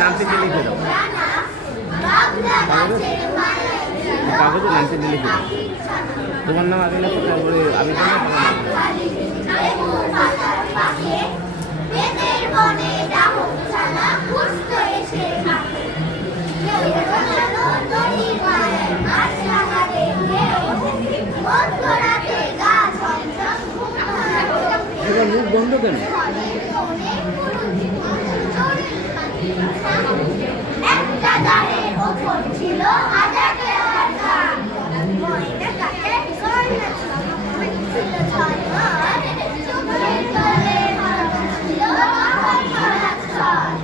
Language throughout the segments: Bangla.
নাম থেকে লিখে দাও, কাগজে নাম থেকে লিখে দাও। তোমার নাম আগে লেখো, তারপরে আমি তোমার মুখ বন্ধ কেন? একটা দাঁড়ের ওপর ছিল হাজারে অর্থাৎ ময়না কাছে স্বর্ণ ছিল ছয় মাস চোখের তলে ছিল ছয়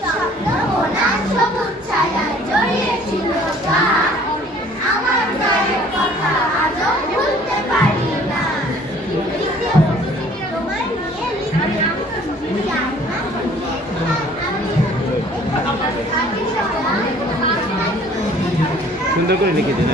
স্বপ্ন বোনা সবুজ ছায়ায় জড়িয়েছিল গা আমার গায়ের কথা আজও ভুলতে পারি না। তোমায় নিয়ে সুন্দর করে লিখে দিন।